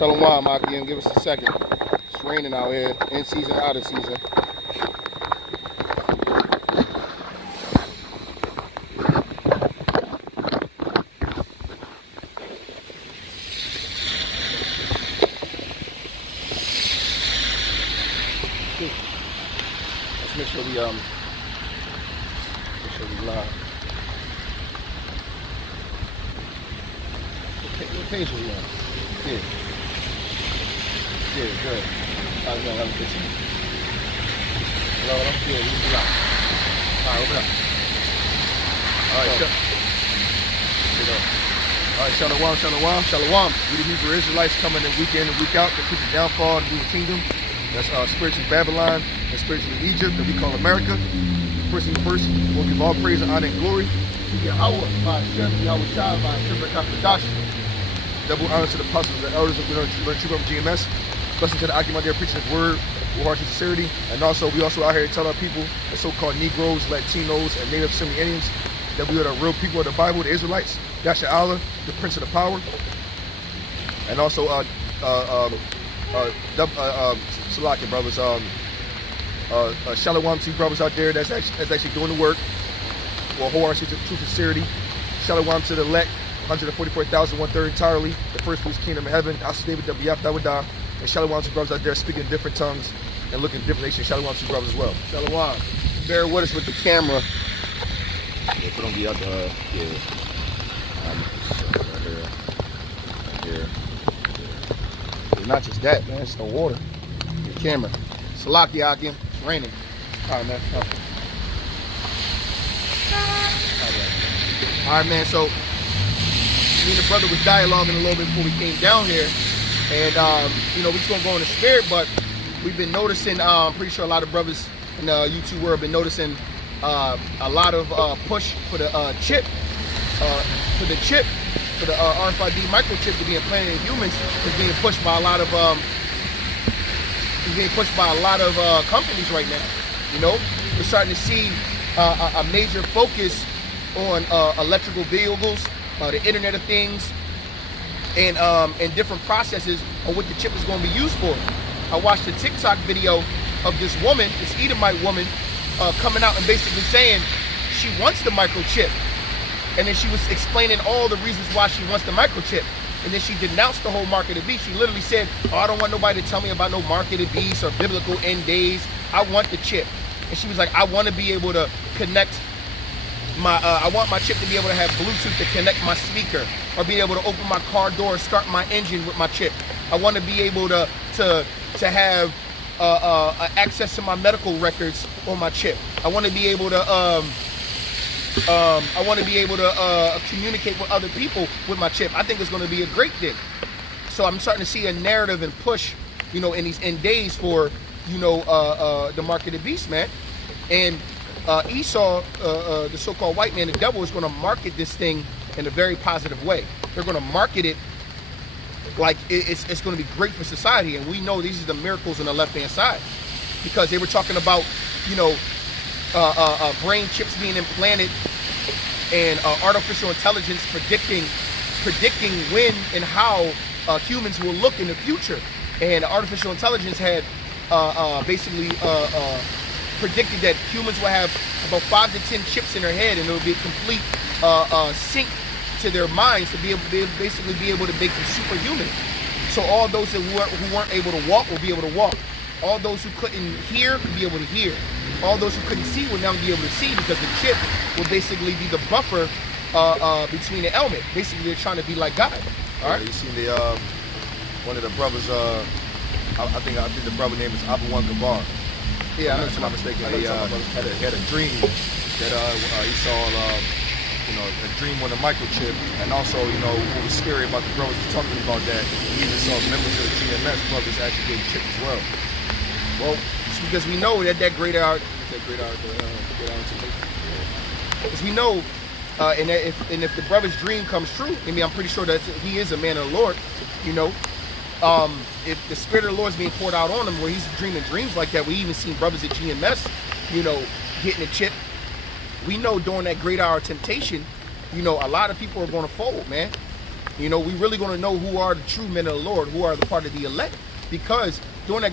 Shalom, Akim. Give us a second. It's raining out here, in season, out of season. Let's make sure we live. What page are we on? Yeah. Yeah, good. Hello, hello. Yeah, we live. All right, open up. All right, Shalom. We the Hebrew Israelites coming in week in and week out to preach the downfall of the kingdom. That's spiritually Babylon and spiritually Egypt that we call America. First, we'll give all praise and honor and glory to Yahweh, by Hashem, Yahweh Shai, by Hashem, Rekach. Double honor to the apostles and elders of the True of GMS. Blessing to the Akim out there preaching his word with heart and sincerity. And also, we also out here to tell our people, the so-called Negroes, Latinos, and Native Assembly Indians, that we are the real people of the Bible, the Israelites. Yasha Allah, the Prince of the Power. And also, Salaki brothers, Shalom to you brothers out there that's actually doing the work. Well, whole heart, truth and sincerity. Shalom to the elect. 144,000, 1/3 entirely. The first fruits kingdom of heaven. Asa David W. Dawadah. And Shalom to brothers out there speaking different tongues and looking at different nations. Shalom to brothers as well. Shalom. Bear with us with the camera. Yeah, put on the other, right here. It's not just that, man. It's the water. The camera. Salaki Akim. It's raining. All right, man. All right, man. So, me and the brother was dialoguing a little bit before we came down here, and we're just gonna go in the spirit. But we've been noticing, I'm pretty sure a lot of brothers in the YouTube world have been noticing a lot of push for the chip, for the RFID microchip to be implanted in humans is being pushed by a lot of companies right now. You know, we're starting to see a major focus on electrical vehicles. The Internet of Things, and different processes on what the chip is going to be used for. I watched a TikTok video of this woman, this Edomite woman, coming out and basically saying she wants the microchip, and then she was explaining all the reasons why she wants the microchip, and then she denounced the whole mark of the beast. She literally said, "Oh, I don't want nobody to tell me about no mark of the beast or biblical end days. I want the chip." And she was like, "I want to be able to connect." I want my chip to be able to have Bluetooth to connect my speaker, or be able to open my car door and start my engine with my chip. I want to be able to have access to my medical records on my chip. I want to be able to communicate with other people with my chip. I think it's going to be a great thing. So I'm starting to see a narrative and push, in these end days for, the mark of the beast, man. And Esau, the so-called white man, the devil, is going to market this thing in a very positive way. They're going to market it like it's going to be great for society. And we know these are the miracles on the left-hand side, because they were talking about, brain chips being implanted and artificial intelligence predicting when and how humans will look in the future. And artificial intelligence had basically predicted that humans will have about 5 to 10 chips in their head, and it will be a complete sync to their minds to be able to basically be able to make them superhuman. So all those who weren't able to walk will be able to walk. All those who couldn't hear could be able to hear. All those who couldn't see will now be able to see, because the chip will basically be the buffer between the element. Basically, they're trying to be like God. All right. You seen the one of the brothers? I think the brother name is Abu Wan Gabar. Yeah, if I'm not mistaken. He had a dream that he saw, a dream on a microchip, and also, what was scary about the brothers talking about that, he even saw members of the GMS brothers actually getting chipped as well. Well, it's because we know that great hour, because we know, and if the brother's dream comes true, I'm pretty sure that he is a man of the Lord, if the Spirit of the Lord is being poured out on him, where he's dreaming dreams like that. We even seen brothers at GMS, getting a chip. We know during that great hour of temptation, a lot of people are going to fold, man. You know, we really going to know who are the true men of the Lord, who are the part of the elect, because during that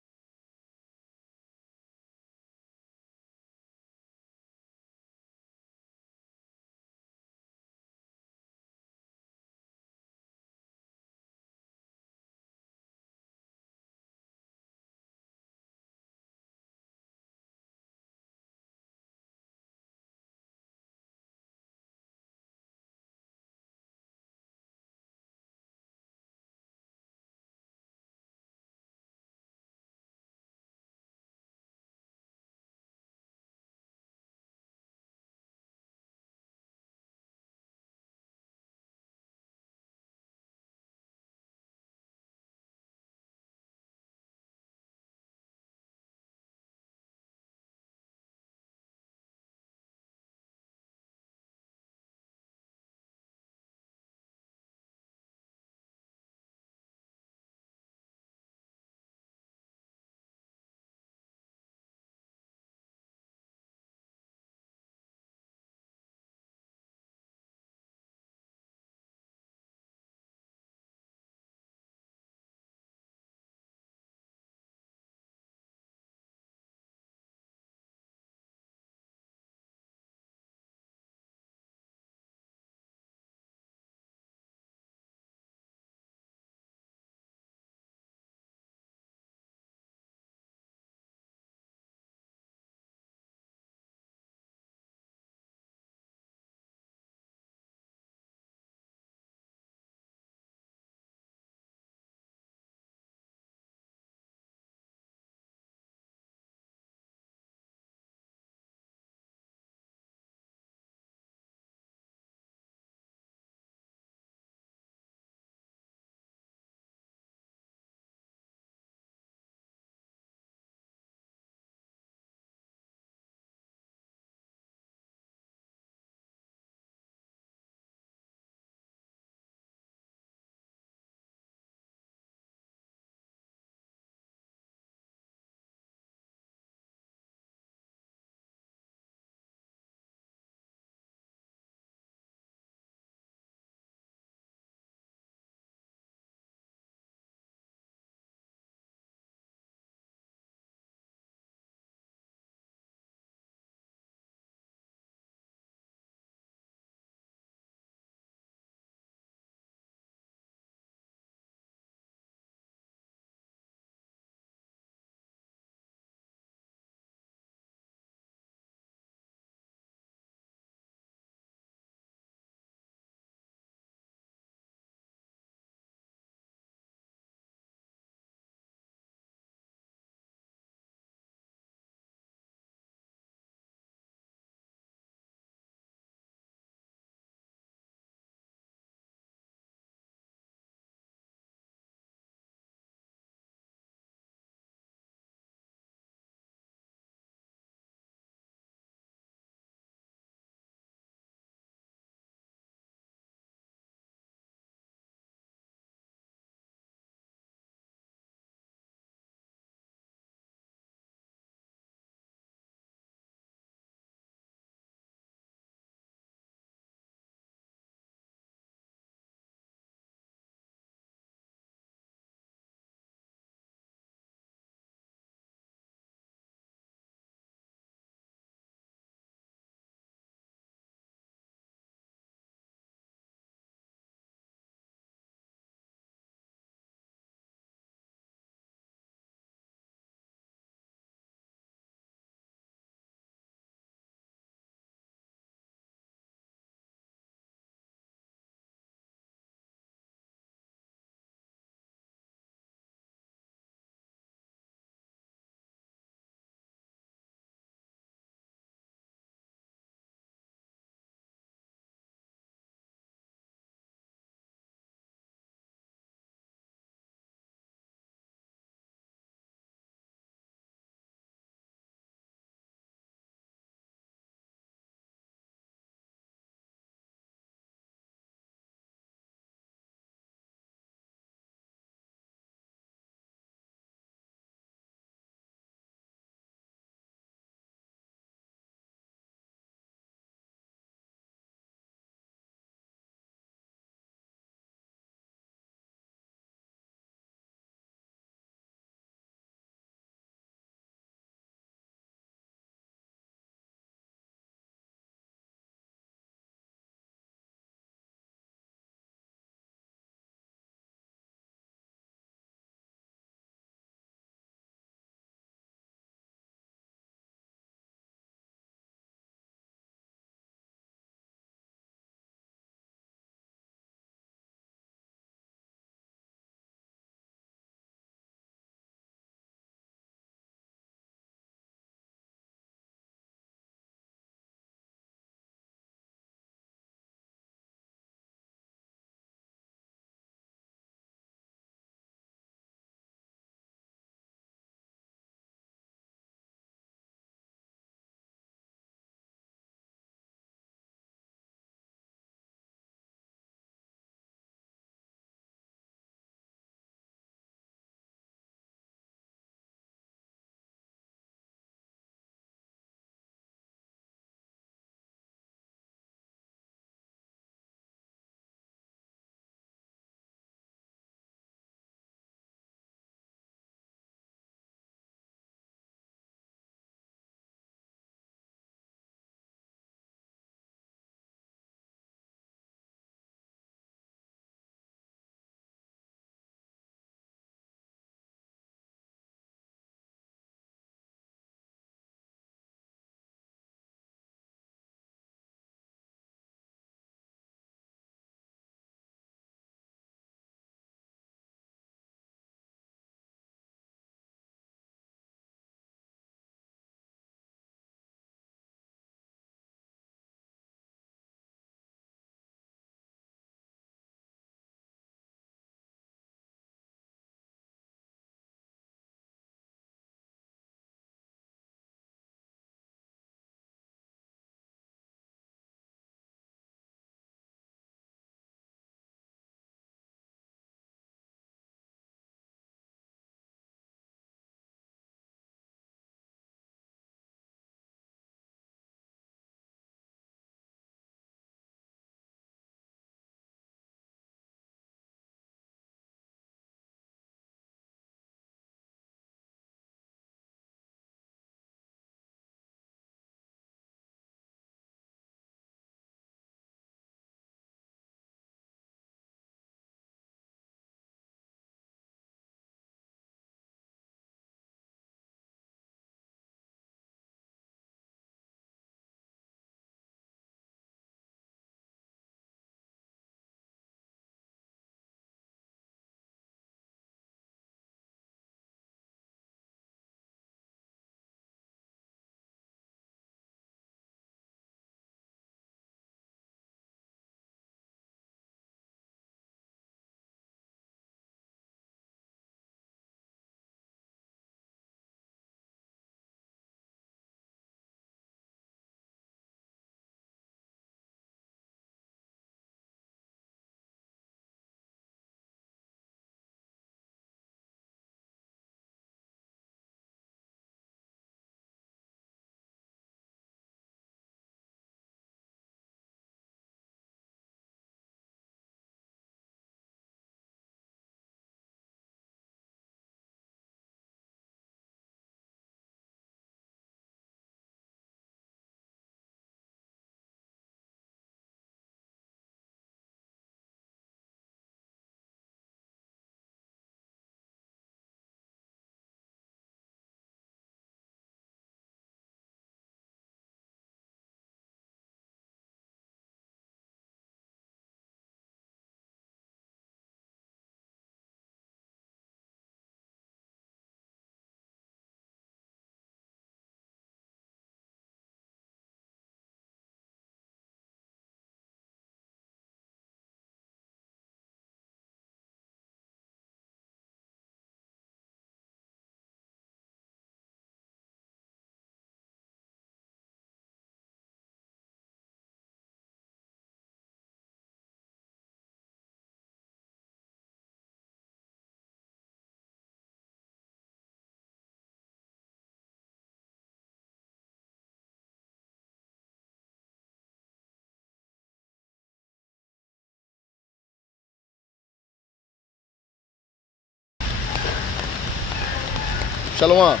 Shalom.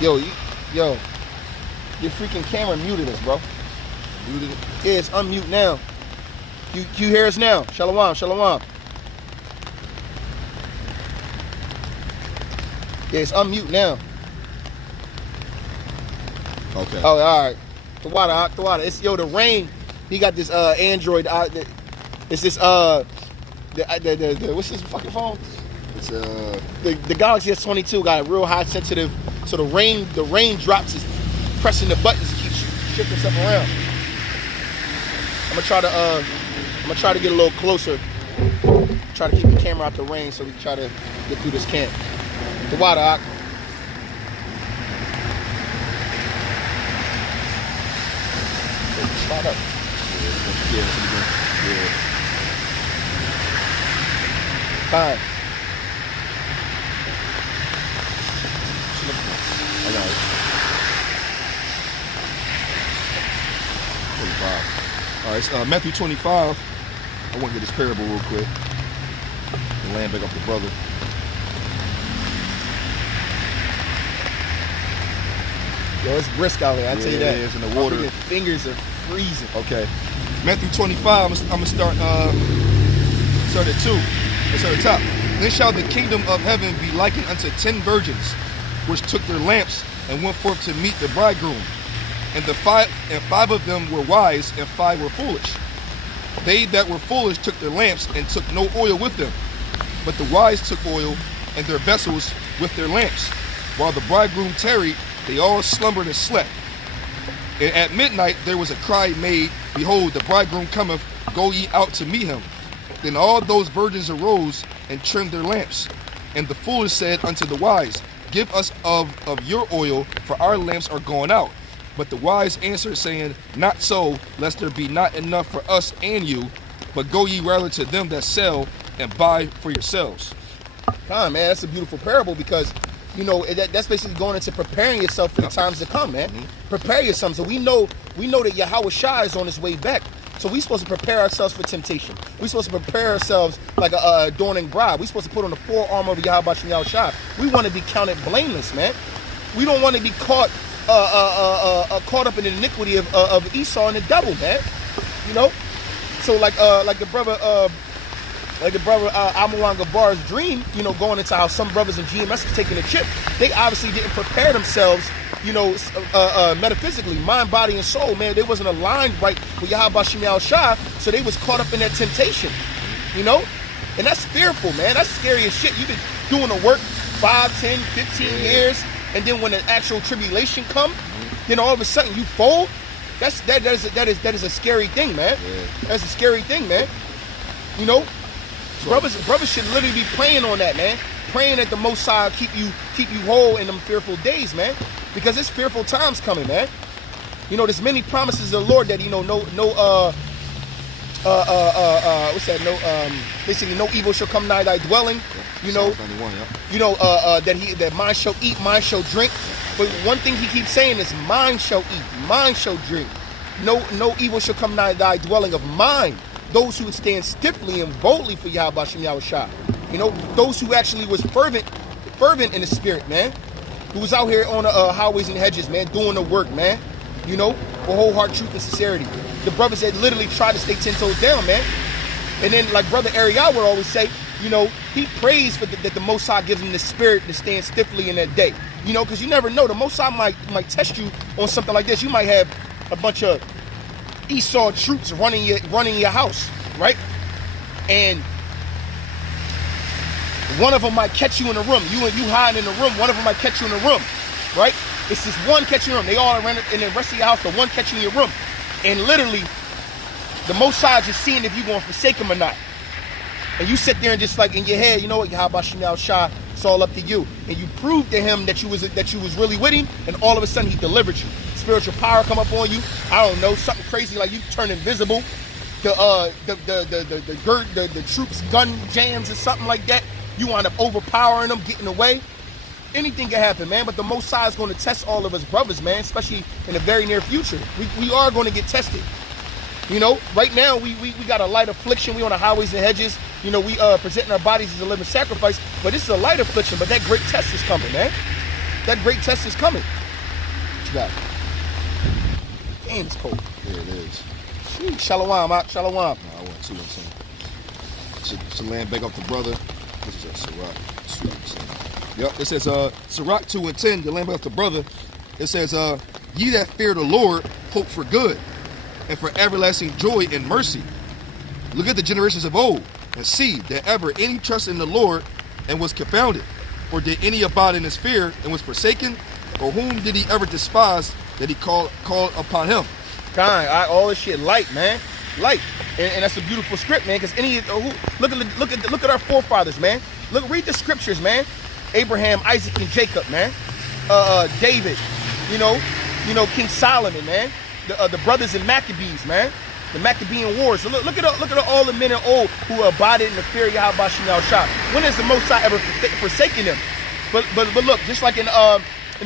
Yo, your freaking camera muted us, bro. Muted it? Yeah, it's unmute now. You hear us now? Shalom, shalom. Yeah, it's unmute now. Okay. Oh, all right. The water. It's the rain. He got this Android. It's this the what's this fucking phone? It's the Galaxy S22 got a real high sensitive. So the rain drops is pressing the buttons to keep shifting stuff around. I'm gonna try to get a little closer. Try to keep the camera out the rain so we can try to get through this camp. The water. Start up. Yeah. Time. I got it. 25. All right, it's Matthew 25. I want to get this parable real quick. And land back up the brother. Yo, it's brisk out there, I tell you that. Yeah, it's in the water. My fingers are freezing. Okay. Matthew 25, I'm going to start at 2. Let's start at the top. Then shall the kingdom of heaven be likened unto 10 virgins, which took their lamps and went forth to meet the bridegroom. And five of them were wise, and 5 were foolish. They that were foolish took their lamps and took no oil with them. But the wise took oil and their vessels with their lamps. While the bridegroom tarried, they all slumbered and slept. And at midnight there was a cry made, Behold, the bridegroom cometh, go ye out to meet him. Then all those virgins arose and trimmed their lamps. And the foolish said unto the wise, Give us of your oil, for our lamps are going out. But the wise answered, saying, Not so, lest there be not enough for us and you, but go ye rather to them that sell, and buy for yourselves. Man, that's a beautiful parable because, that's basically going into preparing yourself for the times to come, man. Mm-hmm. Prepare yourself. So we know that Yahweh Shai is on his way back. So we're supposed to prepare ourselves for temptation. We're supposed to prepare ourselves like a adorning bride. We're supposed to put on the full armor of Yahweh Shai. We want to be counted blameless, man. We don't want to be caught up in the iniquity of Esau and the devil, man. So like the brother Almawan Gabar's dream, going into how some brothers in GMS is taking a chip. They obviously didn't prepare themselves, metaphysically, mind, body, and soul, man. They wasn't aligned right with Yahweh Shem Shai, so they was caught up in that temptation, And that's fearful, man. That's scary as shit. You've been doing the work 5, 10, 15 years, and then when the actual tribulation come, then all of a sudden you fold. That is a scary thing, man. Yeah. That's a scary thing, man. Brothers should literally be praying on that, man. Praying that the Most High keep you whole in them fearful days, man. Because it's fearful times coming, man. There's many promises of the Lord that basically no evil shall come nigh thy dwelling. That mine shall eat, mine shall drink. But one thing he keeps saying is mine shall eat, mine shall drink. No evil shall come nigh thy dwelling of mine. Those who would stand stiffly and boldly for Yahweh Shem Yahushua. Those who actually was fervent in the spirit, man. Who was out here on the highways and hedges, man, doing the work, man. With whole heart, truth, and sincerity. The brothers that literally tried to stay 10 toes down, man. And then, like Brother Ariel would always say, he prays for that the Most High gives him the spirit to stand stiffly in that day. Because you never know. The Most High might test you on something like this. You might have a bunch of Esau troops running your house, right? And one of them might catch you in the room. You hiding in the room. One of them might catch you in the room, right? It's this one catching you in the room. They all around in the rest of your house. The one catching your room, and literally, the Most High just seeing if you're going to forsake him or not. And you sit there and just like in your head, you know what? Yahweh Shem Shai, it's all up to you. And you prove to him that you was really with him, and all of a sudden he delivered you. Spiritual power come up on you. I don't know, something crazy like you turn invisible. The troops gun jams or something like that. You wind up overpowering them, getting away. Anything can happen, man. But the Most High is going to test all of us brothers, man. Especially in the very near future. We are going to get tested. Right now we got a light affliction. We on the highways and hedges. You know, we presenting our bodies as a living sacrifice, but this is a light affliction, but that great test is coming, man. That great test is coming. What you got? Damn, it's cold. Yeah, it is. Sheesh, Shalom, out, Shalom. No, I went 2 and 10. To land back off the brother. This is a Sirach 2 and 10. Yep, it says Sirach 2 and 10, to land back off the brother. It says, ye that fear the Lord hope for good, and for everlasting joy and mercy. Look at the generations of old, and see that ever any trust in the Lord and was confounded, or did any abide in his fear and was forsaken, or whom did he ever despise that he called upon him? All this shit light, man, light, and that's a beautiful script, man. Because look at our forefathers, man. Read the scriptures, man. Abraham, Isaac, and Jacob, man. David, you know, King Solomon, man. The brothers in Maccabees, man. The Maccabean Wars. So look at all the men and old who abided in the fear of Yahweh Shem Yahushua. When has the Most High ever forsaken them? But look, just like in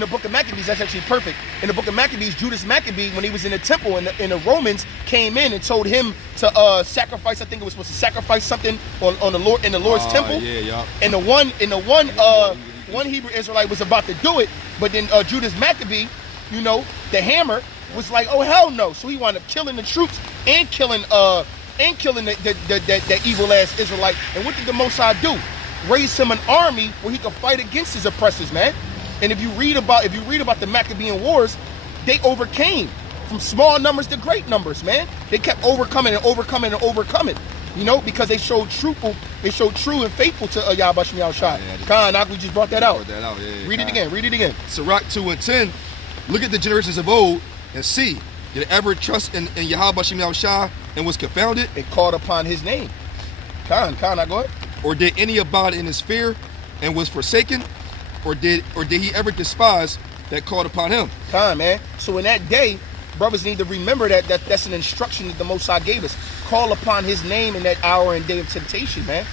the book of Maccabees, that's actually perfect. In the book of Maccabees, Judas Maccabee, when he was in the temple, and the Romans came in and told him to sacrifice. I think it was supposed to sacrifice something on the Lord in the Lord's temple. Yeah. And the one Hebrew Israelite was about to do it, but then Judas Maccabee, you know, the hammer, was like, oh hell no! So he wound up killing the troops and killing that evil ass Israelite. And what did the Most High do? Raise him an army where he could fight against his oppressors, man. And if you read about the Maccabean Wars, they overcame from small numbers to great numbers, man. They kept overcoming and overcoming and overcoming. You know, because they showed true and faithful to Yahweh Shem Yahushua. Khan, we just brought that out. Read it again. Sirach 2 and 10. Look at the generations of old and see, did ever trust in Yahweh Shem Yahushua and was confounded? And called upon his name. Khan, go ahead. Or did any abide in his fear and was forsaken? Or did he ever despise that called upon him? Khan, man. So in that day, brothers need to remember that's an instruction that the Most High gave us. Call upon his name in that hour and day of temptation, man.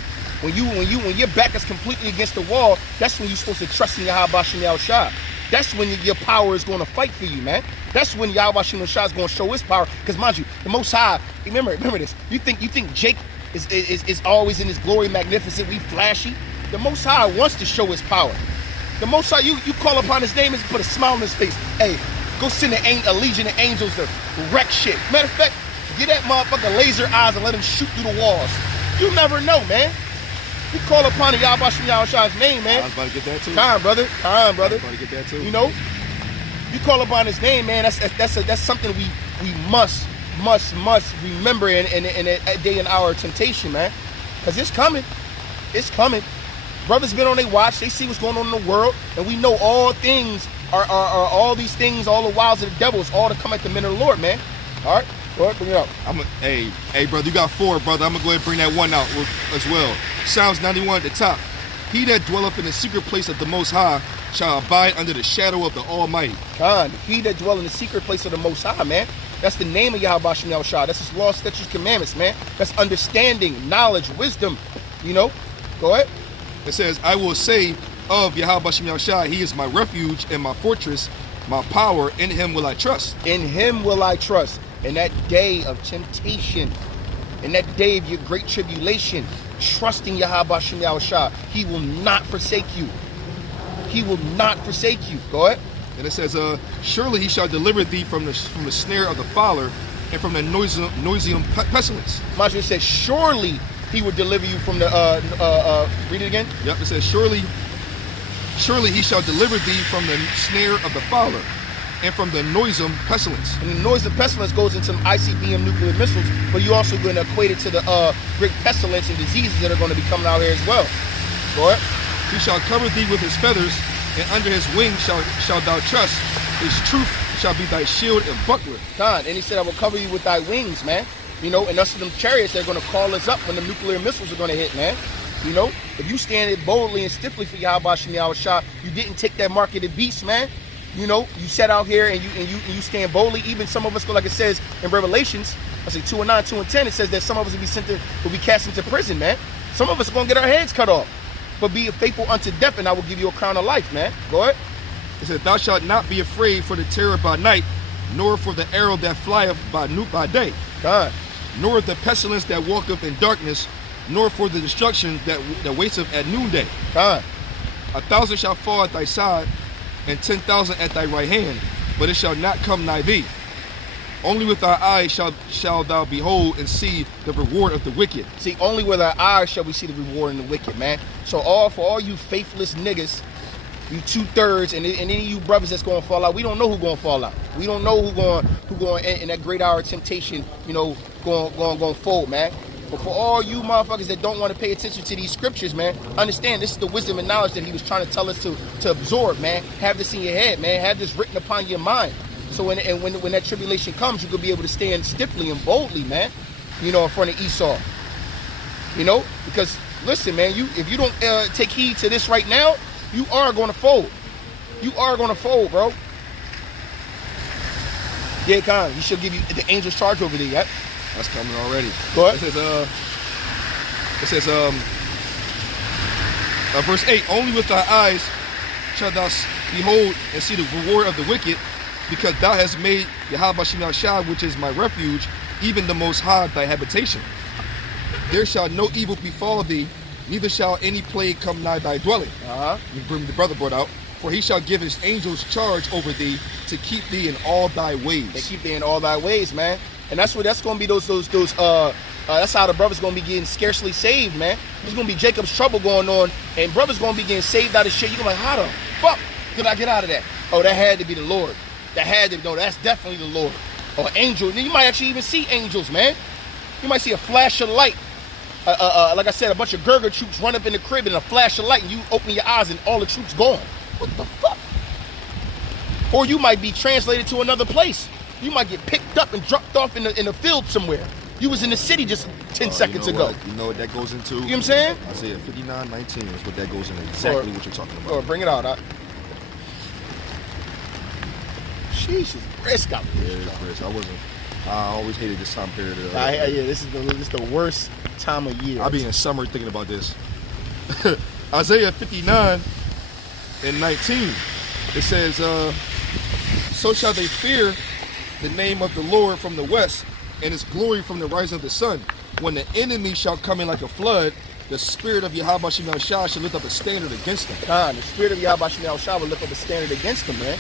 When your back is completely against the wall, that's when you're supposed to trust in Yahweh Shem Yahushua. That's when your power is going to fight for you, man. That's when Yahweh Shem Yahushua is going to show his power. Because mind you, the Most High, remember this. You think Jake is always in his glory, magnificent, we flashy? The Most High wants to show his power. The Most High, you call upon his name and put a smile on his face. Hey, go send a legion of angels to wreck shit. Matter of fact, get that motherfucker laser eyes and let him shoot through the walls. You never know, man. You call upon the Yahweh Shem Yahushua's name, man. I was about to get that too. Time, brother. I was about to get that too. You know, you call upon his name, man. That's something we must remember in a day and hour of temptation, man. Because it's coming. It's coming. Brothers been on their watch. They see what's going on in the world, and we know all things are all these things, all the wiles of the devil is all to come at the men of the Lord, man. All right, go ahead, bring it out. Hey, brother, you got 4, brother. I'm gonna go ahead and bring that one out as well. Psalms 91 at the top. He that dwelleth in the secret place of the Most High shall abide under the shadow of the Almighty. God, he that dwell in the secret place of the Most High, man. That's the name of Yahweh Shem Yahushua. That's his law, statutes, commandments, man. That's understanding, knowledge, wisdom. You know, go ahead. It says, I will say of Yahweh Shem Yahushua, he is my refuge and my fortress, my power, in him will I trust. In him will I trust. In that day of temptation, in that day of your great tribulation, trusting Yahweh Shem Yahushua, he will not forsake you. He will not forsake you. Go ahead. And it says, surely he shall deliver thee from the snare of the fowler and from the noisome pestilence. It says, surely he will deliver you from the, read it again? Yep, it says, surely he shall deliver thee from the snare of the fowler and from the noisome pestilence. And the noisome pestilence goes into some ICBM nuclear missiles, but you're also going to equate it to the great pestilence and diseases that are going to be coming out here as well. Go ahead. He shall cover thee with his feathers, and under his wings shall thou trust. His truth shall be thy shield and buckler. God, and he said, I will cover you with thy wings, man. You know, and us of them chariots, they're going to call us up when the nuclear missiles are going to hit, man. You know, if you stand it boldly and stiffly for Yahweh Shem Yahushua, you didn't take that mark of the beast, man. You know, you set out here and you stand boldly. Even some of us go, like it says in Revelations, I say 2 and 9, 2 and 10, it says that some of us will be cast into prison, man. Some of us are going to get our heads cut off. But be faithful unto death, and I will give you a crown of life, man. Go ahead. It says, thou shalt not be afraid for the terror by night, nor for the arrow that flieth by day. God. Nor the pestilence that walketh in darkness, nor for the destruction that waiteth at noonday. Con. 1,000 shall fall at thy side, and 10,000 at thy right hand, but it shall not come nigh thee. Only with thy eyes shall thou behold and see the reward of the wicked. See, only with our eyes shall we see the reward in the wicked, man. So for all you faithless niggas, you 2/3, and any of you brothers that's going to fall out, we don't know who going to fall out. We don't know who going in that great hour of temptation, going fold, man. But for all you motherfuckers that don't want to pay attention to these scriptures, man, understand this is the wisdom and knowledge that he was trying to tell us to absorb, man. Have this in your head, man. Have this written upon your mind. So when that tribulation comes, you could be able to stand stiffly and boldly, man, in front of Esau. Because listen, man, if you don't take heed to this right now, you are going to fold. You are going to fold, bro. Yeah, Khan, he should give you the angel's charge over there, yep. That's coming already. Go ahead. It says, verse 8, only with thy eyes shalt thou behold and see the reward of the wicked, because thou hast made Yahweh Shem Shai, which is my refuge, even the Most High thy habitation. There shall no evil befall thee, neither shall any plague come nigh thy dwelling. The brother brought out, for he shall give his angels charge over thee to keep thee in all thy ways. They keep thee in all thy ways, man. And that's going to be those that's how the brother's going to be getting scarcely saved, man. There's going to be Jacob's trouble going on, and brother's going to be getting saved out of shit. You're going to be like, how the fuck did I get out of that? Oh, that had to be the Lord. That's definitely the Lord. Or angel. You might actually even see angels, man. You might see a flash of light. Like I said, a bunch of Gurga troops run up in the crib and a flash of light, and you open your eyes and all the troops gone. What the fuck? Or you might be translated to another place. You might get picked up and dropped off in the field somewhere. You was in the city just 10 seconds ago. You know what that goes into? You know what I'm saying? Isaiah 59:19 is what that goes into. Exactly what you're talking about. Or bring it out. Sheesh, it's brisk out there. Yeah, it's brisk. I always hated this time period. Yeah, this is the worst time of year. I'll be in summer thinking about this. Isaiah 59:19. It says, so shall they fear the name of the Lord from the west, and his glory from the rising of the sun. When the enemy shall come in like a flood, the spirit of Yahweh Shem Shai shall lift up a standard against them. The spirit of Yahweh Shem Shai will lift up a standard against them, man.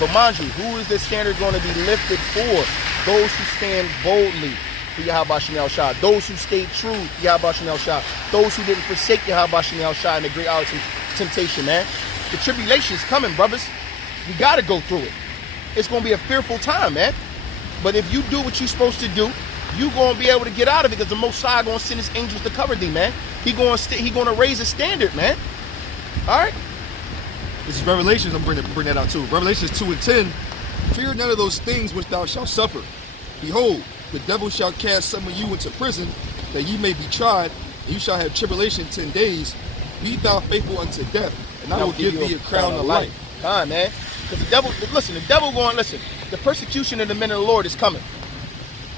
But mind you, who is this standard going to be lifted for? Those who stand boldly for Yahweh Shem Shai. Those who stayed true to Yahweh Shem Shai. Those who didn't forsake Yahweh Shem Shai in the great hour of temptation, man. The tribulation is coming, brothers. You got to go through it. It's going to be a fearful time, man. But if you do what you're supposed to do, you're going to be able to get out of it, because the Most High going to send his angels to cover thee, man. He going to raise a standard, man. All right? This is Revelations. I'm bring that out too. Revelations 2:10. Fear none of those things which thou shalt suffer. Behold, the devil shall cast some of you into prison, that ye may be tried, and you shall have tribulation 10 days. Be thou faithful unto death, and I will give thee a crown of life. Time, man. Because the devil going, the persecution of the men of the Lord is coming.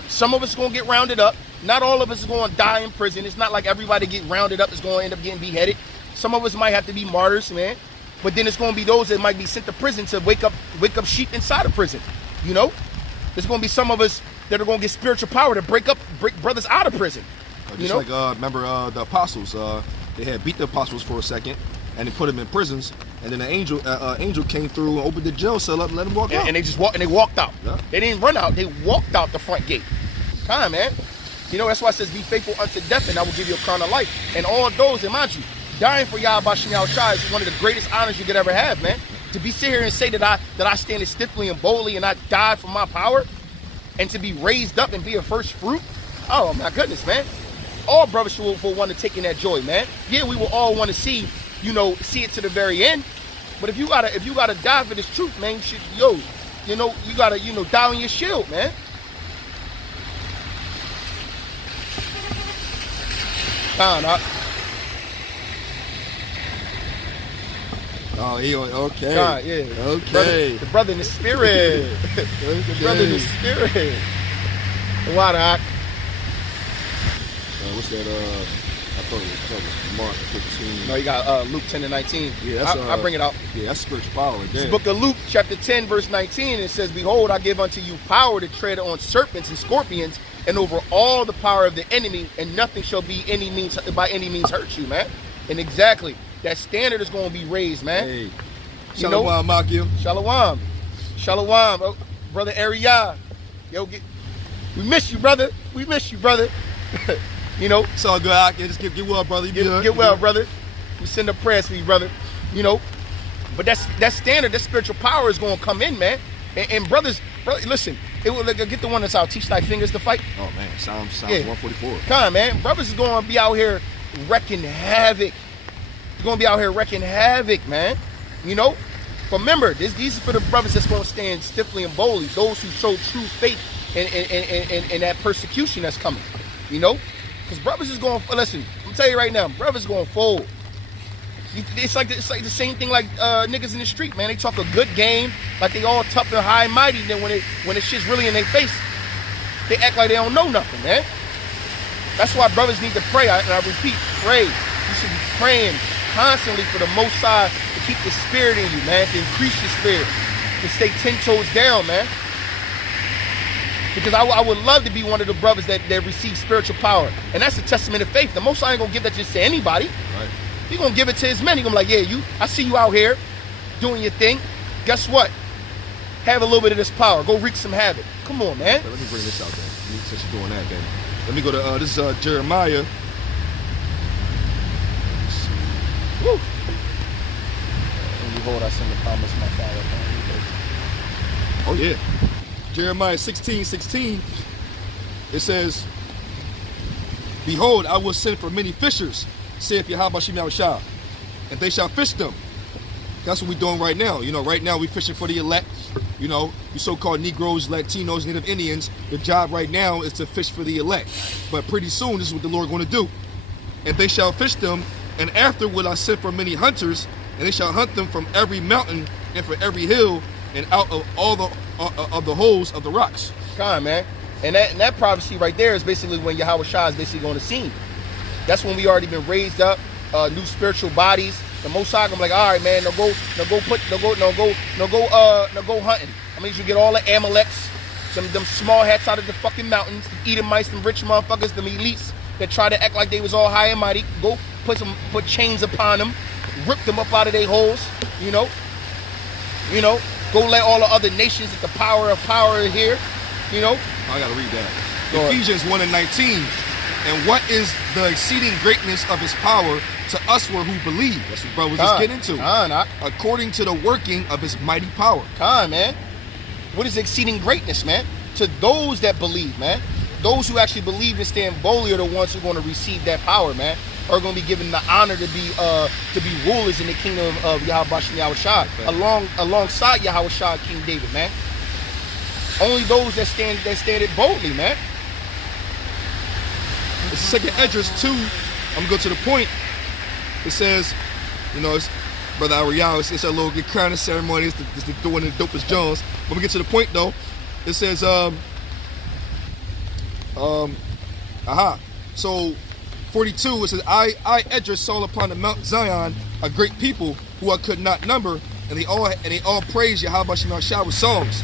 Some of us are going to get rounded up. Not all of us is going to die in prison. It's not like everybody get rounded up is going to end up getting beheaded. Some of us might have to be martyrs, man. But then it's going to be those that might be sent to prison to wake up sheep inside of prison. There's going to be some of us that are going to get spiritual power to break brothers out of prison. Remember the apostles, they had beat the apostles for a second, and they put them in prisons, and then an angel came through and opened the jail cell up and let them walk out. And they just walked out. Yeah. They didn't run out. They walked out the front gate. Time, man. That's why it says, be faithful unto death, and I will give you a crown of life. And all those, and mind you, dying for Yahweh Shem Shai is one of the greatest honors you could ever have, man. To be sit here and say that I stand stiffly and boldly and I died for my power, and to be raised up and be a first fruit. Oh my goodness, man. All brothers will want to take in that joy, man. Yeah, we will all want to see it to the very end. But if you gotta die for this truth, man, you gotta die on your shield, man. Oh, okay. God, yeah. Okay. The brother in the spirit. The brother in the spirit. Why not? What's that? I thought it was Mark 15. No, you got Luke 10:19. Yeah, I'll bring it out. Yeah, that's spiritual power right there. It's the book of Luke, chapter 10, verse 19. It says, behold, I give unto you power to tread on serpents and scorpions and over all the power of the enemy, and nothing shall be by any means hurt you, man. And exactly, that standard is going to be raised, man. Hey, Shalom, Makim. Shalom. Shalom, oh, brother Ariyah. Yo, we miss you, brother. We miss you, brother. You know, It's all good. I can just get well, brother. get well, brother. We send up prayers for you, brother. You know, but that standard, that spiritual power is going to come in, man. And brothers, listen, it will get the one that's out. Teach thy fingers to fight. Oh man, Psalms Yeah. 144. Come on, man. Brothers is going to be out here wrecking havoc. You're going to be out here wrecking havoc, man. You know? But remember, these are for the brothers that's going to stand stiffly and boldly. Those who show true faith in that persecution that's coming. You know? Because brothers is going, listen, I'm going to tell you right now, brothers is going fold. It's like the same thing like niggas in the street, man. They talk a good game, like they all tough and high and mighty. Then when the shit's really in their face, they act like they don't know nothing, man. That's why brothers need to pray. And I repeat, pray. You should be praying constantly for the Most High to keep the spirit in you, man, to increase your spirit, to stay 10 toes down, man. Because I would love to be one of the brothers that receive spiritual power. And that's a testament of faith. The Most High ain't going to give that just to anybody. Right. He's going to give it to his men. He's going to be like, yeah, I see you out here doing your thing. Guess what? Have a little bit of this power. Go wreak some havoc. Come on, man. Okay, let me bring this out then. Since you're doing that, then. Let me go to, this is Jeremiah. Woo. And behold, I send the promise of my Father. Oh, yeah. Jeremiah 16:16. It says, behold, I will send for many fishers, saith Yahweh Shem Yahushua, and they shall fish them. That's what we're doing right now. You know, right now we're fishing for the elect. You know, you so-called Negroes, Latinos, Native Indians, the job right now is to fish for the elect. But pretty soon, this is what the Lord going to do. And they shall fish them, and after will I send for many hunters, and they shall hunt them from every mountain and from every hill, and out of all the holes of the rocks. Come on, man. And that prophecy right there is basically when Yahweh Shah is basically going to scene. That's when we already been raised up, new spiritual bodies. The Most High gonna be like, all right, man, no go hunting. I mean, you get all the Amaleks, them small hats out of the fucking mountains, the Edomites, them rich motherfuckers, them elites that try to act like they was all high and mighty. Go put chains upon them, rip them up out of their holes. You know. Go let all the other nations at the power of power here. You know. I gotta read that. Go ahead. Ephesians 1:19. And what is the exceeding greatness of his power to us who believe? That's what brother was just getting into. According to the working of his mighty power. Man. What is exceeding greatness, man? To those that believe, man. Those who actually believe and stand boldly are the ones who are going to receive that power, man. Are going to be given the honor to be rulers in the kingdom of Yahweh Shem Yahushua, alongside Yahweh Shah and King David, man. Only those that stand it boldly, man. It's Second Esdras 2. I'm gonna go to the point. It says, you know, it's Brother Ariyah, it's a little crowning ceremony. It's the doing the dopest Jones. But we get to the point though. It says, So 42. It says, I Esdras saw upon the Mount Zion a great people who I could not number, and they all praise Yahweh Shem Yahushua with songs.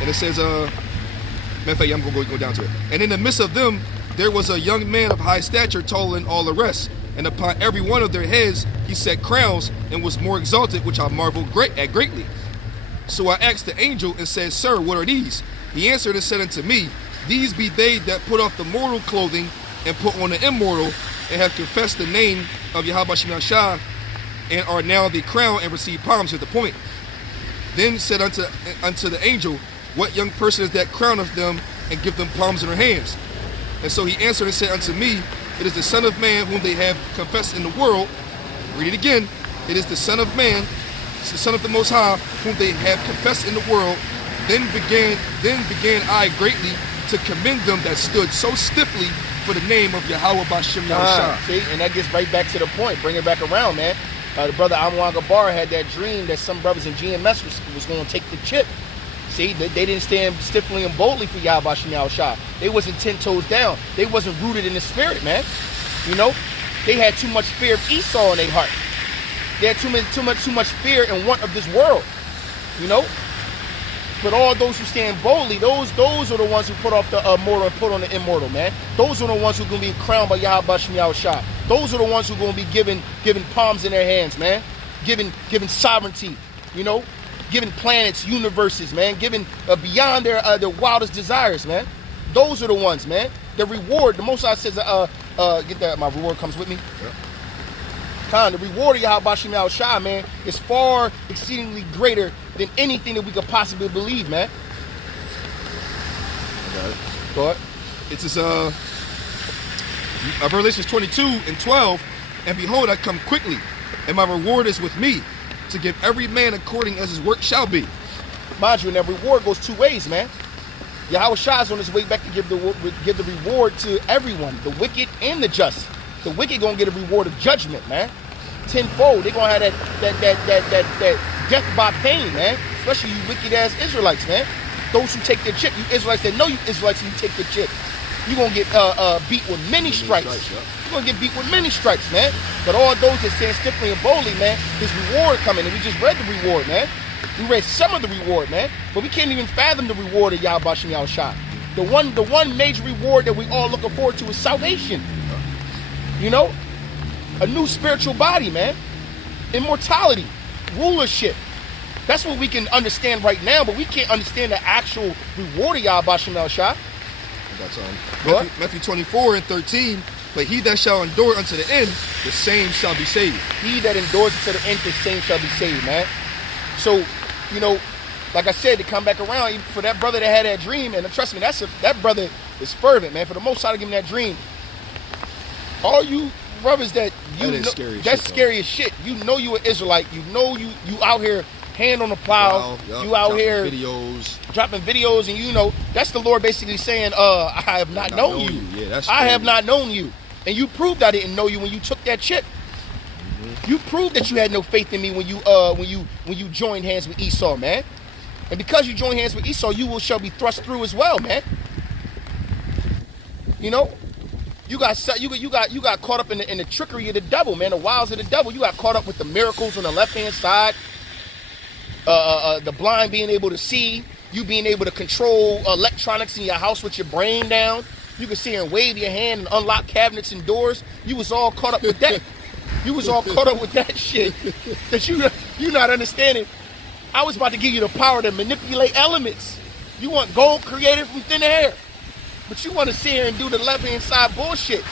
And it says, matter of fact, I'm gonna go down to it. And in the midst of them, there was a young man of high stature, taller than all the rest, and upon every one of their heads he set crowns, and was more exalted, which I marveled greatly. So I asked the angel and said, Sir, what are these? He answered and said unto me, These be they that put off the mortal clothing and put on the immortal, and have confessed the name of Yahweh Shem Yahushua, and are now the crown and receive palms. At the point. Then said unto the angel, What young person is that crowneth them and give them palms in their hands? And so he answered and said unto me, It is the Son of Man whom they have confessed in the world. Read it again. It is the Son of Man, it's the Son of the Most High, whom they have confessed in the world. Then began I greatly to commend them that stood so stiffly for the name of Yahweh Bashem Yahushua. See, and that gets right back to the point. Bring it back around, man. The brother Amwan Gabar had that dream that some brothers in GMS was going to take the chip. See, they didn't stand stiffly and boldly for Yahweh Shem Yahushua. They wasn't 10 toes down. They wasn't rooted in the spirit, man. You know, they had too much fear of Esau in their heart. They had too much fear and want of this world. You know, But all those who stand boldly, those are the ones who put off the mortal and put on the immortal, man. Those are the ones who are going to be crowned by Yahweh Shem Yahushua. Those are the ones who are going to be given palms in their hands, man. Given sovereignty, you know, given planets, universes, man. Given beyond their wildest desires, man. Those are the ones, man. The reward, the Most High says, get that, my reward comes with me. Yep. The reward of Yahweh Shem Yahushua, man, is far exceedingly greater than anything that we could possibly believe, man. Okay. Go ahead. It is Revelations 22:12, and behold, I come quickly, and my reward is with me, to give every man according as his work shall be. Mind you, and that reward goes two ways, man. Yahweh Shah is on his way back to give the reward to everyone, the wicked and the just. The wicked gonna get a reward of judgment, man. Tenfold. They gonna have that death by pain, man. Especially you wicked ass Israelites, man. Those who take their chip, you Israelites that know you Israelites, and you take their chip. You gonna get beat with many stripes. Yeah. You gonna get beat with many stripes, man. But all those that stand stiffly and boldly, man, his reward coming, and we just read the reward, man. We read some of the reward, man, but we can't even fathom the reward of Yahweh Shem Yahushua. The one major reward that we all looking forward to is salvation. You know, a new spiritual body, man, immortality, rulership. That's what we can understand right now, but we can't understand the actual reward of Yahweh Shem Yahushua. Matthew 24:13. But he that shall endure unto the end, the same shall be saved. He that endures unto the end, the same shall be saved, man. So, you know, like I said, to come back around, for that brother that had that dream, and trust me, that brother is fervent, man. For the Most High to give him that dream, all you brothers that you know, that's scary as shit. You know you an Israelite. You know you out here hand on the plow. You out here dropping videos, and you know that's the Lord basically saying, I have not known you. Yeah, that's I have not known you, and you proved I didn't know you when you took that chip. You proved that you had no faith in me when you joined hands with Esau, man. And because you joined hands with Esau, shall be thrust through as well, man. You know, you got caught up in the trickery of the devil, man. The wiles of the devil. You got caught up with the miracles on the left hand side. The blind being able to see. You being able to control electronics in your house with your brain down. You can sit here and wave your hand and unlock cabinets and doors. You was all caught up with that. You was all caught up with that shit that you not understanding. I was about to give you the power to manipulate elements. You want gold created from thin air, but you want to sit here and do the left hand side bullshit.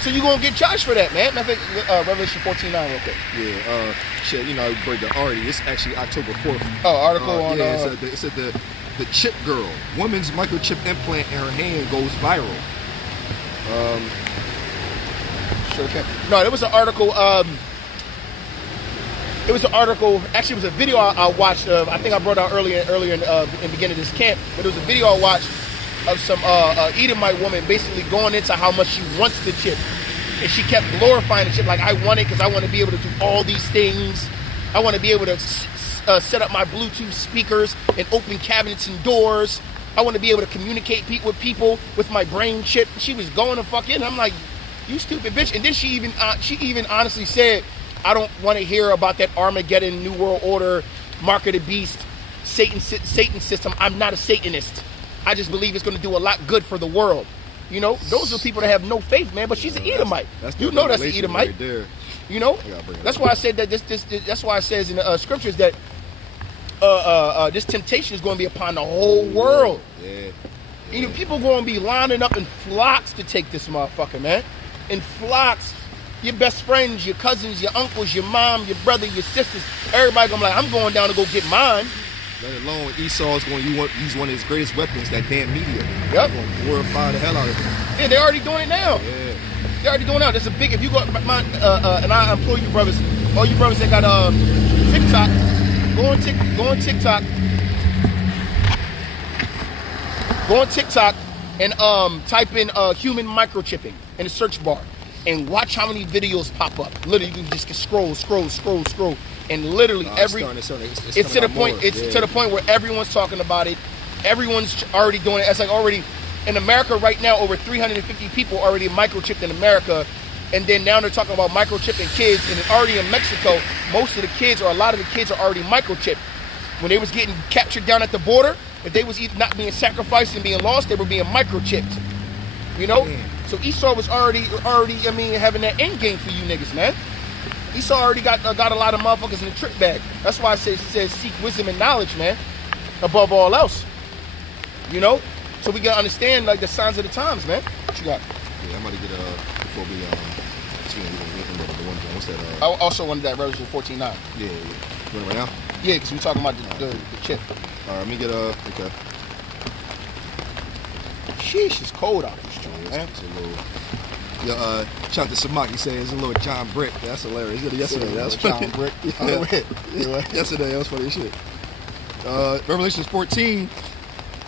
So you gonna get judged for that, man. I think Revelation 14:9 real quick. Yeah, shit. You know, I break the already. It's actually October 4th. Oh, article on. Yeah, it said the chip girl, woman's microchip implant in her hand goes viral. Sure can. No, there was an article. It was an article. Actually, it was a video I watched. I think I brought out earlier in the beginning of this camp. But it was a video I watched of some Edomite woman basically going into how much she wants the chip, and she kept glorifying the chip like, I want it because I want to be able to do all these things. I want to be able to set up my Bluetooth speakers and open cabinets and doors. I want to be able to communicate with people with my brain chip. She was going to fuck in. I'm like, you stupid bitch. And then she even honestly said, I don't want to hear about that Armageddon, New World Order, Mark of the Beast, Satan system. I'm not a Satanist. I just believe it's going to do a lot good for the world. You know, those are people that have no faith, man. But she's an Edomite. You know that's an Edomite. Right there. You know, that's why I said that that's why it says in the scriptures that this temptation is going to be upon the whole world. Yeah. You know, people going to be lining up in flocks to take this motherfucker, man. In flocks. Your best friends, your cousins, your uncles, your mom, your brother, your sisters. Everybody going to be like, I'm going down to go get mine. Let alone Esau's going to use one of his greatest weapons, that damn media. Yep. Going to glorify the hell out of it. Yeah, they're already doing it now. Yeah. They're already doing it now. There's a big, if you go, and I implore you brothers, all you brothers that got TikTok, go on TikTok. Go on TikTok and type in human microchipping in the search bar. And watch how many videos pop up. Literally, you can just scroll, and literally it's to the point. To the point where everyone's talking about it. Everyone's already doing it. It's like already in America right now, over 350 people already microchipped in America, and then now they're talking about microchipping kids. And already in Mexico, most of the kids or a lot of the kids are already microchipped. when they was getting captured down at the border, if they was either not being sacrificed and being lost, they were being microchipped. You know? So Esau was already, I mean, having that end game for you niggas, man. Esau already got a lot of motherfuckers in the trick bag. That's why I says seek wisdom and knowledge, man, above all else. You know? So we gotta understand, like, the signs of the times, man. What you got? Yeah, I'm about to get, before we, the one, what's that? I also wanted that Revelation 14:9. Yeah. You want it right now? Yeah, because we're talking about the chip. All right, let me get, okay. Sheesh, it's cold out this joint, man. It's a little... Yeah, shout out to Samak. He said it's a little John Brick. That's hilarious. He did it yesterday. That was funny. John Brick. Yeah. Yesterday, that was funny as shit. Revelations 14,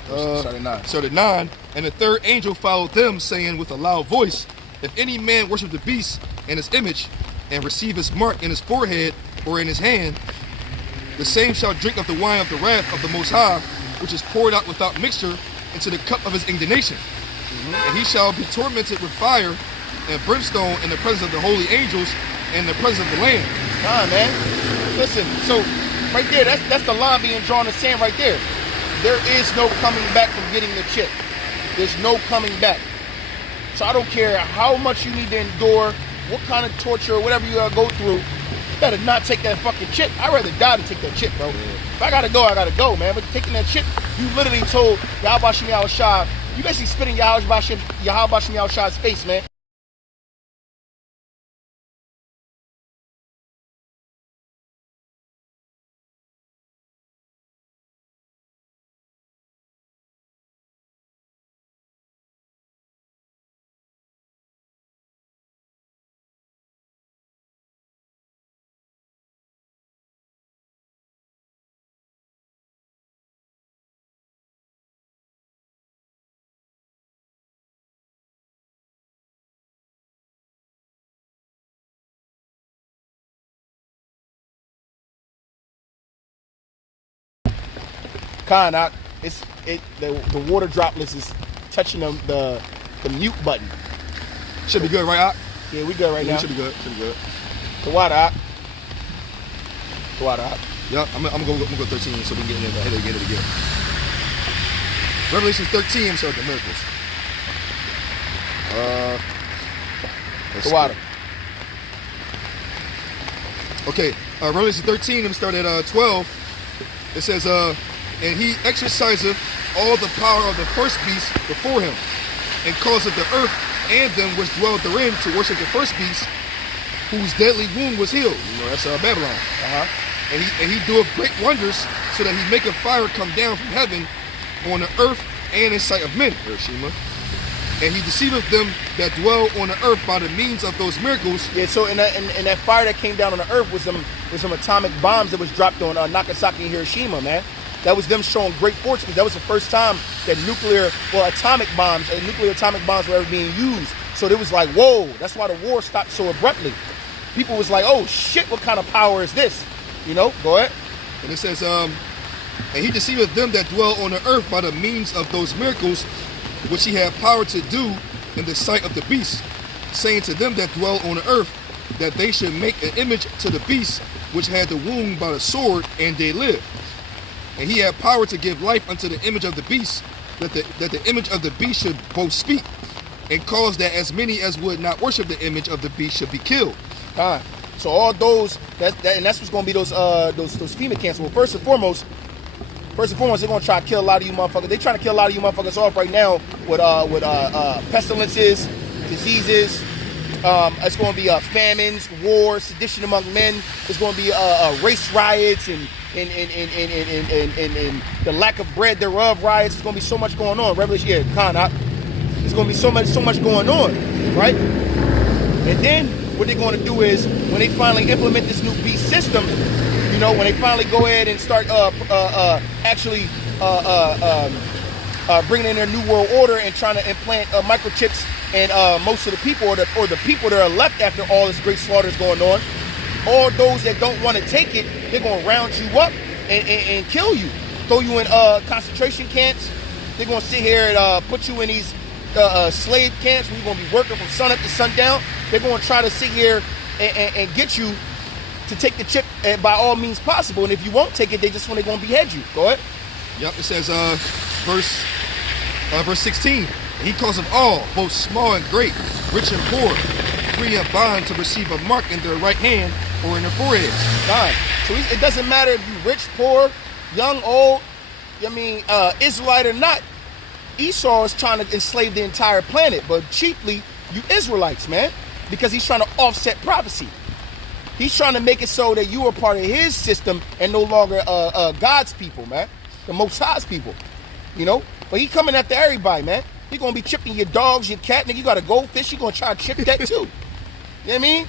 started 9. And the third angel followed them, saying with a loud voice, if any man worship the beast and his image, and receive his mark in his forehead or in his hand, the same shall drink of the wine of the wrath of the Most High, which is poured out without mixture into the cup of his indignation. And he shall be tormented with fire and brimstone in the presence of the holy angels and the presence of the Lamb. Nah, man. Listen, so right there, that's the line being drawn in the sand right there. There is no coming back from getting the chip. There's no coming back. So I don't care how much you need to endure, what kind of torture or whatever you gotta go through, you better not take that fucking chip. I'd rather die than take that chip, bro. If I gotta go, I gotta go, man. But taking that chip, you literally told Yahweh Shem Yahushua, you basically spitting Yahweh Shem Yahushua's face, man. The water droplets is touching the mute button. Should be good, right, Ak? Yeah, we good right now. Should be good. The water, Ak. The water, Ak. Yeah, I'm gonna go 13 so we can get it again. Revelation 13, so the miracles. The water. Okay, Revelation 13, I'm start at 12. It says, and he exerciseth all the power of the first beast before him, and causeth the earth and them which dwell therein to worship the first beast, whose deadly wound was healed. You know, that's Babylon. And he doeth great wonders, so that he maketh fire come down from heaven on the earth and in sight of men. Hiroshima. And he deceiveth them that dwell on the earth by the means of those miracles. Yeah, so in that fire that came down on the earth was some atomic bombs that was dropped on Nagasaki and Hiroshima, man. That was them showing great force, because that was the first time that atomic bombs were ever being used. So it was like, whoa, that's why the war stopped so abruptly. People was like, oh shit, what kind of power is this? You know, go ahead. And it says, and he deceiveth them that dwell on the earth by the means of those miracles, which he had power to do in the sight of the beast, saying to them that dwell on the earth, that they should make an image to the beast, which had the wound by the sword, and they live. And he had power to give life unto the image of the beast, that the image of the beast should both speak, and cause that as many as would not worship the image of the beast should be killed. So all those and that's what's gonna be those FEMA camps. Well, first and foremost, they're gonna try to kill a lot of you motherfuckers. They're trying to kill a lot of you motherfuckers off right now with pestilences, diseases. It's gonna be famines, wars, sedition among men. There's gonna be race riots and the lack of bread thereof riots. There's gonna be so much going on. Revelation, there's gonna be so much going on, right? And then what they're gonna do is, when they finally implement this new beast system, you know, when they finally go ahead and start bringing in their new world order and trying to implant microchips and most of the people or the people that are left after all this great slaughter is going on, all those that don't want to take it, they're going to round you up and kill you, throw you in concentration camps. They're going to sit here and put you in these slave camps where you're going to be working from sun up to sundown. They're going to try to sit here and get you to take the chip by all means possible. And if you won't take it, they just want to behead you. Go ahead. Yep, it says, verse 16. He calls them all, both small and great, rich and poor, free and bond, to receive a mark in their right hand or in their foreheads. God. So it doesn't matter if you rich, poor, young, old, Israelite or not. Esau is trying to enslave the entire planet, but chiefly you Israelites, man, because he's trying to offset prophecy. He's trying to make it so that you are part of his system and no longer God's people, man, the Most High's people, But he coming after everybody, man. He gonna be chipping your dogs, your cat, nigga. You got a goldfish, he gonna try to chip that too. You know what I mean?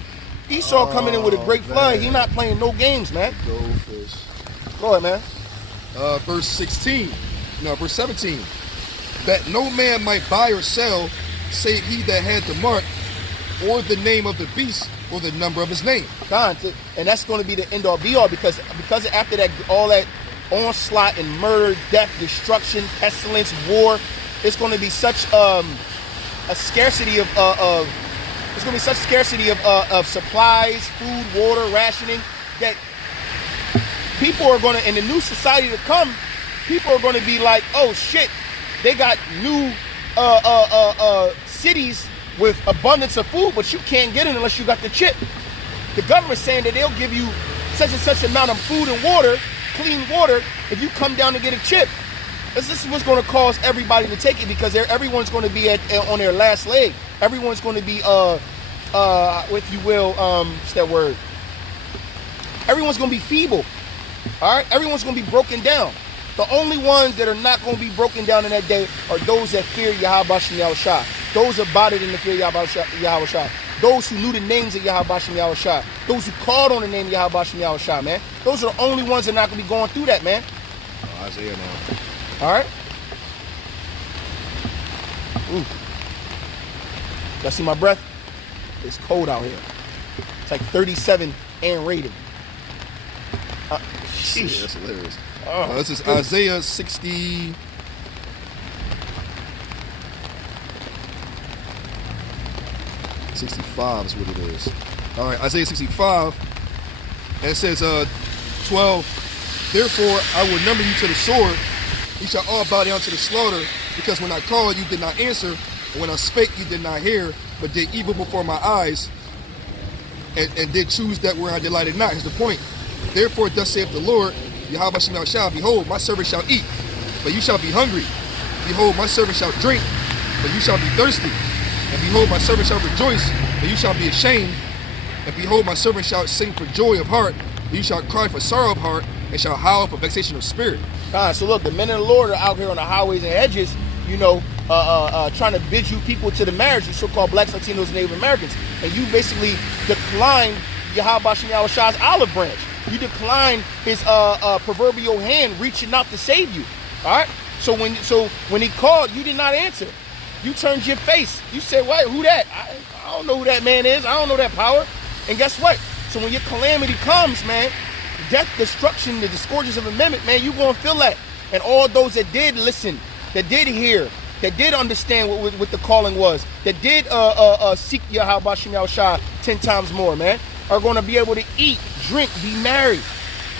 Esau coming in with a great flood. He not playing no games, man. Goldfish. Go ahead, man. Verse 17. That no man might buy or sell, save he that had the mark, or the name of the beast, or the number of his name. God, and that's going to be the end all be all, because after that, all that onslaught and murder, death, destruction, pestilence, war, it's going to be such a scarcity of supplies, food, water, rationing, that people are going to, in the new society to come, people are going to be like, oh shit, they got new cities with abundance of food, but you can't get it unless you got the chip. The government's saying that they'll give you such and such amount of food and water, clean water, if you come down and get a chip. This is what's going to cause everybody to take it, because everyone's going to be on their last leg. Everyone's going to be, if you will, what's that word? Everyone's going to be feeble. All right? Everyone's going to be broken down. The only ones that are not going to be broken down in that day are those that fear Yahweh Bashem Yahushua. Those that abided in the fear of Yahushua. Those who knew the names of Yahweh Bashem Yahushua. Those who called on the name of Yahweh Bashem Yahushua, man. Those are the only ones that are not going to be going through that, man. Isaiah now. All right? Ooh. Y'all see my breath? It's cold out here. It's like 37 and rated. Sheesh. That's hilarious. Oh, this is Isaiah 60. 65 is what it is. All right, Isaiah 65. And it says 12. Therefore, I will number you to the sword. You shall all bow down to the slaughter, because when I called, you did not answer, and when I spake, you did not hear, but did evil before my eyes, and did choose that where I delighted not. Here's the point. Therefore, thus saith the Lord, Yahweh shall, behold, my servant shall eat, but you shall be hungry. Behold, my servant shall drink, but you shall be thirsty. And behold, my servant shall rejoice, but you shall be ashamed. And behold, my servant shall sing for joy of heart, but you shall cry for sorrow of heart, and shall howl for vexation of spirit. So look, the men of the Lord are out here on the highways and hedges, trying to bid you people to the marriage, the so-called blacks, Latinos, and Native Americans. And you basically decline Yahweh Bashem Yahushua's olive branch. You decline his proverbial hand reaching out to save you. All right? So when he called, you did not answer. You turned your face. You said, what? Who that? I don't know who that man is. I don't know that power. And guess what? So when your calamity comes, man, death, destruction, the discordiance of amendment, man, you're going to feel that. And all those that did listen, that did hear, that did understand what the calling was, that did seek Yahweh Bashem Yahushua 10 times more, man, are going to be able to eat, drink, be married.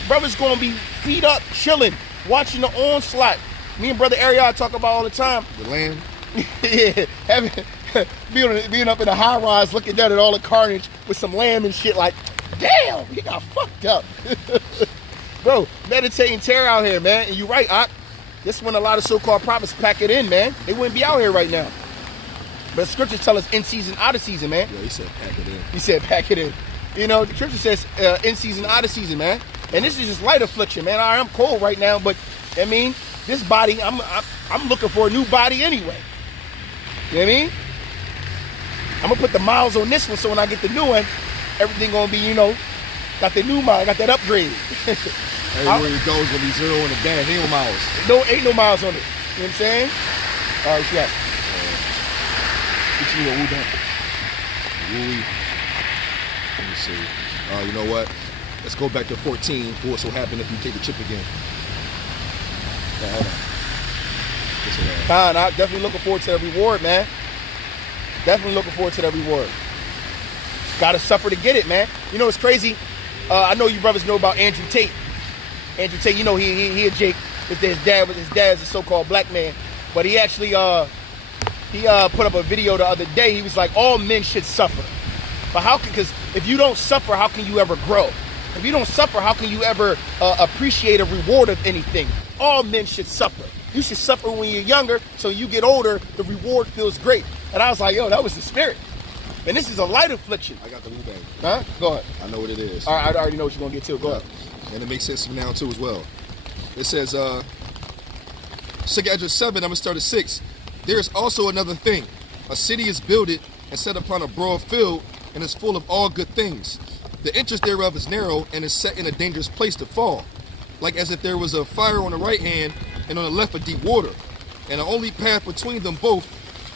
Brother's going to be feet up, chilling, watching the onslaught. Me and Brother Ariel talk about all the time. The land. Yeah, being up in the high rise, looking down at all the carnage with some lamb and shit, like, damn, he got fucked up. Bro, meditating terror out here, man. And you're right, this is when a lot of so-called prophets pack it in, man. They wouldn't be out here right now. But scriptures tell us in season, out of season, man. Yeah, he said pack it in. He said pack it in. The scripture says in season, out of season, man. And this is just light affliction, man. I'm cold right now, but I mean, this body, I'm looking for a new body anyway. You know what I mean? I'm gonna put the miles on this one, so when I get the new one, everything gonna be, got the new mile, got that upgrade. Everywhere you go is gonna be 0 in the dash. Ain't no miles. Ain't no miles on it. You know what I'm saying? All right, yeah. What you know, who Let me see. You know what? Let's go back to 14 for what will happen if you take the chip again. Yeah, hold on. I'm definitely looking forward to that reward, man. Definitely looking forward to that reward. Gotta suffer to get it, man. It's crazy. I know you brothers know about Andrew Tate. Andrew Tate, you know he a Jake. His dad's a so-called black man, but he actually put up a video the other day. He was like, all men should suffer, but how can? Because if you don't suffer, how can you ever grow? If you don't suffer, how can you ever appreciate a reward of anything? All men should suffer. You should suffer when you're younger, so you get older, the reward feels great. And I was like, yo, that was the spirit. And this is a light affliction. I got the Wu Bang. Huh? Go ahead. I know what it is. All right, I already know what you're going to get to. Go ahead. And it makes sense to me now, too, as well. It says, Second 7, I'm going to start at 6. There is also another thing. A city is builded and set upon a broad field and is full of all good things. The entrance thereof is narrow and is set in a dangerous place to fall, like as if there was a fire on the right hand and on the left a deep water, and the only path between them both,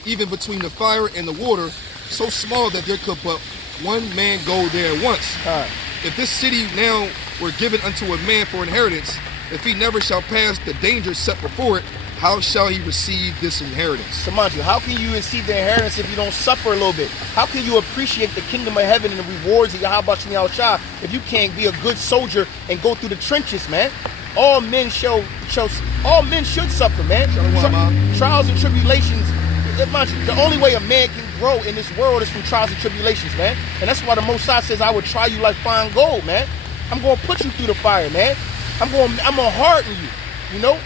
even between the fire and the water, so small that there could but one man go there at once. If this city now were given unto a man for inheritance, if he never shall pass the danger set before it, how shall he receive this inheritance? So mind you, how can you receive the inheritance if you don't suffer a little bit? How can you appreciate the kingdom of heaven and the rewards of Yahweh Shem Yahushua if you can't be a good soldier and go through the trenches, man? All men all men should suffer, man. Trials and tribulations. Mind you, the only way a man can grow in this world is from trials and tribulations, man. And that's why the Most High says, I would try you like fine gold, man. I'm going to put you through the fire, man. I'm going to harden you, you know?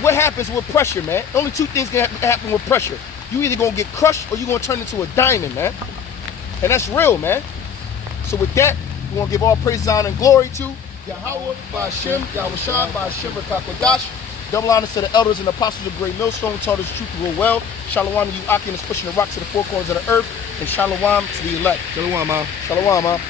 What happens with pressure, man? Only two things can happen with pressure. You either going to get crushed or you're going to turn into a diamond, man. And that's real, man. So with that, we want to give all praise, honor, and glory to Yahweh, Ba'ashem, Yahushua, Ba'ashem, Rakakwadash. Double honors to the elders and apostles of Great Millstone, taught us the truth to rule well. Shalom to you, Akim, is pushing the rock to the four corners of the earth. And shalom to the elect. Shalom, man. Shalom, man.